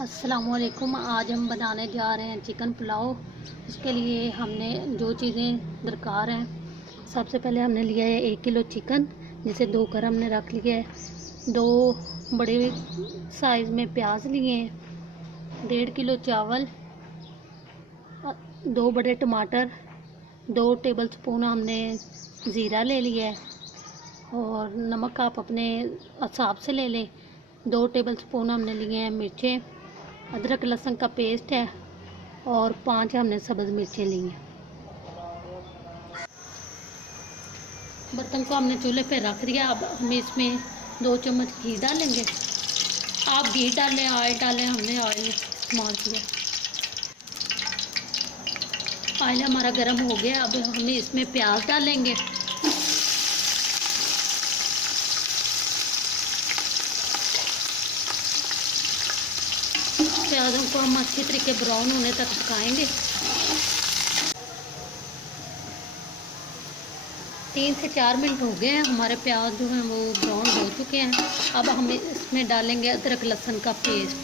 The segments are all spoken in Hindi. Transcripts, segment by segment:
अस्सलामुअलैकुम। आज हम बनाने जा रहे हैं चिकन पुलाव। उसके लिए हमने जो चीज़ें दरकार हैं, सबसे पहले हमने लिया है 1 किलो चिकन, जिसे धोकर हमने रख लिया है। 2 बड़े साइज़ में प्याज लिए हैं, 1.5 किलो चावल, 2 बड़े टमाटर, 2 टेबलस्पून हमने ज़ीरा ले लिया है और नमक आप अपने हिसाब से ले लें। 2 टेबलस्पून हमने लिए हैं मिर्चें, अदरक लहसुन का पेस्ट है और 5 हमने सब्ज़ मिर्चें ली हैं। बर्तन को हमने चूल्हे पे रख दिया। अब हम इसमें 2 चम्मच घी डालेंगे। आप घी डालें, ऑयल डालें, हमने ऑयल इस्तेमाल किया। ऑयल हमारा गर्म हो गया। अब हम इसमें प्याज डालेंगे। प्याज़ों को हम अच्छी तरीके ब्राउन होने तक पकाएंगे। 3 से 4 मिनट हो गए हैं, हमारे प्याज जो हैं वो ब्राउन हो चुके हैं। अब हम इसमें डालेंगे अदरक लहसुन का पेस्ट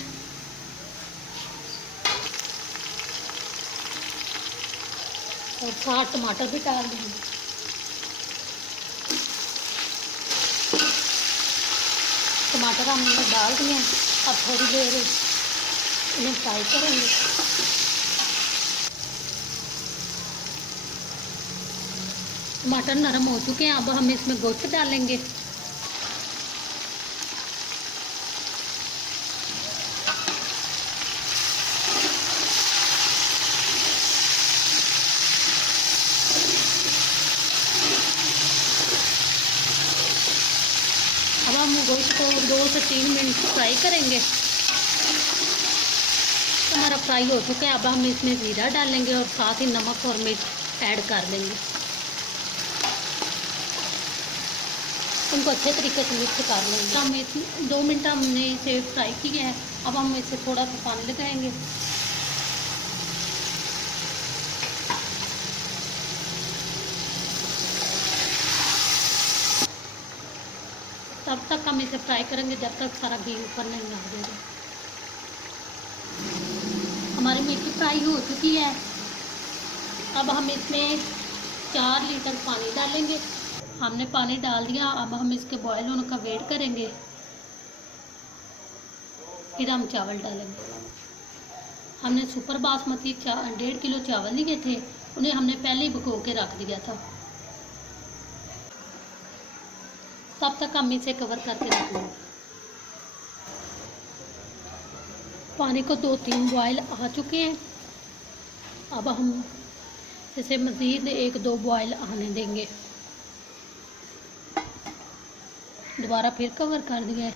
और 7 टमाटर भी डाल देंगे। टमाटर हमने डाल दिए हैं। अब थोड़ी देर इन्हें फ्राई करेंगे। टमाटर नरम हो चुके हैं। अब हम इसमें गोश्त डालेंगे। अब हम गोश्त को 2 से 3 मिनट फ्राई करेंगे। हमारा फ्राई हो चुका है। अब हम इसमें ज़ीरा डालेंगे और साथ ही नमक और मिर्च ऐड कर देंगे। उनको अच्छे तरीके से मिक्स कर लेंगे। हम 2 मिनट हमने इसे फ्राई किया है। अब हम इसे थोड़ा सा पानी लगाएंगे। तब तक हम इसे फ्राई करेंगे जब तक सारा घी ऊपर नहीं आ जाएगा। हमारी मिर्ची फ्राई हो चुकी है। अब हम इसमें 4 लीटर पानी डालेंगे। हमने पानी डाल दिया। अब हम इसके बॉयल होने का वेट करेंगे, फिर हम चावल डालेंगे। हमने सुपर बासमती 1.5 किलो चावल लिए थे, उन्हें हमने पहले ही भिगो के रख दिया था। तब तक हम इसे कवर करके रख लेंगे। पानी को 2-3 बॉयल आ चुके हैं। अब हम इसे मज़ीद 1-2 बॉयल आने देंगे। दोबारा फिर कवर कर दिया है।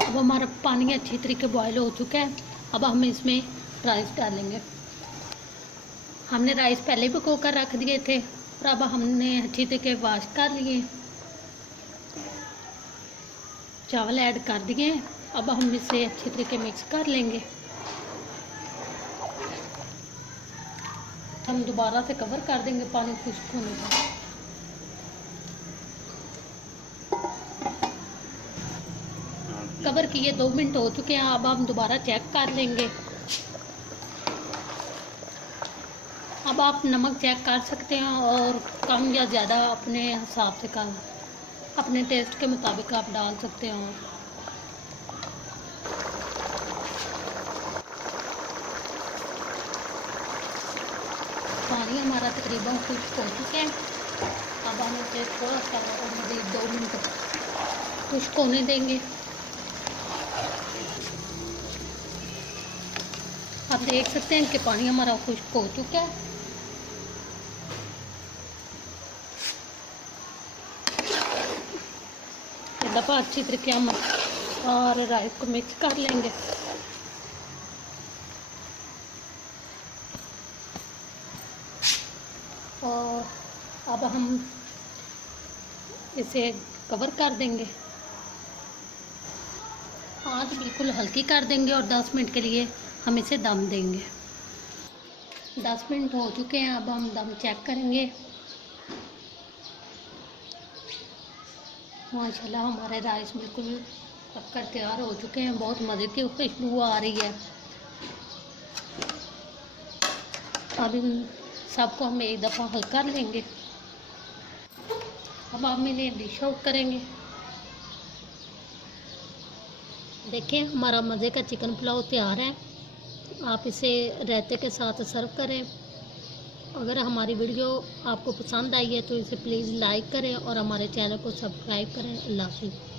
अब हमारा पानी अच्छी तरीके बॉयल हो चुका है। अब हम इसमें राइस डालेंगे। हमने राइस पहले भिगो कर रख दिए थे और अब हमने अच्छी तरीके वॉश कर लिए। चावल ऐड कर दिए हैं। अब हम इसे अच्छी तरीके मिक्स कर लेंगे। हम दोबारा से कवर कर देंगे पानी खुश्क होने का। कवर किए 2 मिनट हो चुके हैं। अब हम दोबारा चेक कर लेंगे। अब आप नमक चेक कर सकते हैं और कम या ज़्यादा अपने हिसाब से कर, अपने टेस्ट के मुताबिक आप डाल सकते हैं। पानी हमारा तकरीबन खुश्क हो चुका है। अब हम इसे थोड़ा सा और मज़ीद 2 मिनट खुश्क होने देंगे। आप देख सकते हैं कि पानी हमारा खुश्क हो चुका है। दफ़ा अच्छी तरीके हम और राइस को मिक्स कर लेंगे। और अब हम इसे कवर कर देंगे। आँच बिल्कुल हल्की कर देंगे और 10 मिनट के लिए हम इसे दम देंगे। 10 मिनट हो चुके हैं। अब हम दम चेक करेंगे। माशाल्लाह हमारे राइस बिल्कुल पककर तैयार हो चुके हैं। बहुत मज़े की खुशबू आ रही है। अब इन सबको हम एक दफ़ा हल कर लेंगे। अब हम इन्हें डिश आउट करेंगे। देखिए हमारा मज़े का चिकन पुलाव तैयार है। आप इसे रायते के साथ सर्व करें। अगर हमारी वीडियो आपको पसंद आई है तो इसे प्लीज़ लाइक करें और हमारे चैनल को सब्सक्राइब करें। अल्लाह हाफ़िज़।